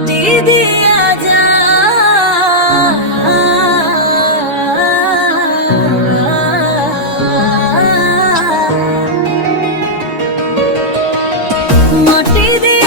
মাটি দিয়া যা। মাটি দিয়া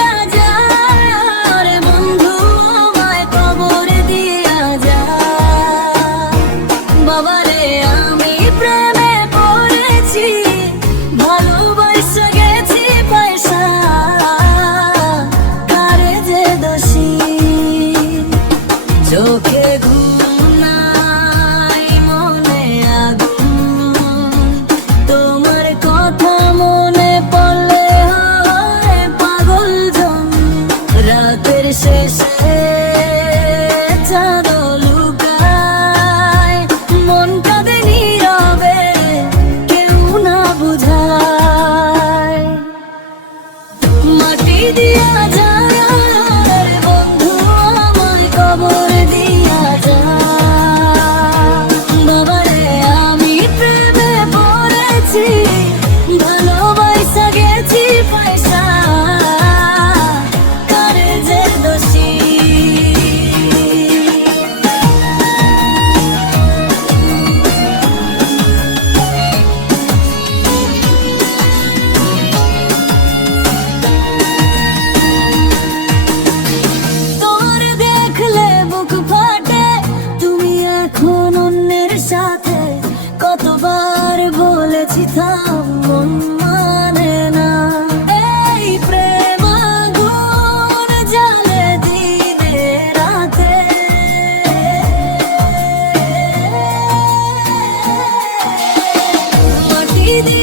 Faces. You.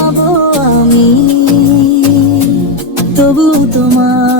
তবু তোমার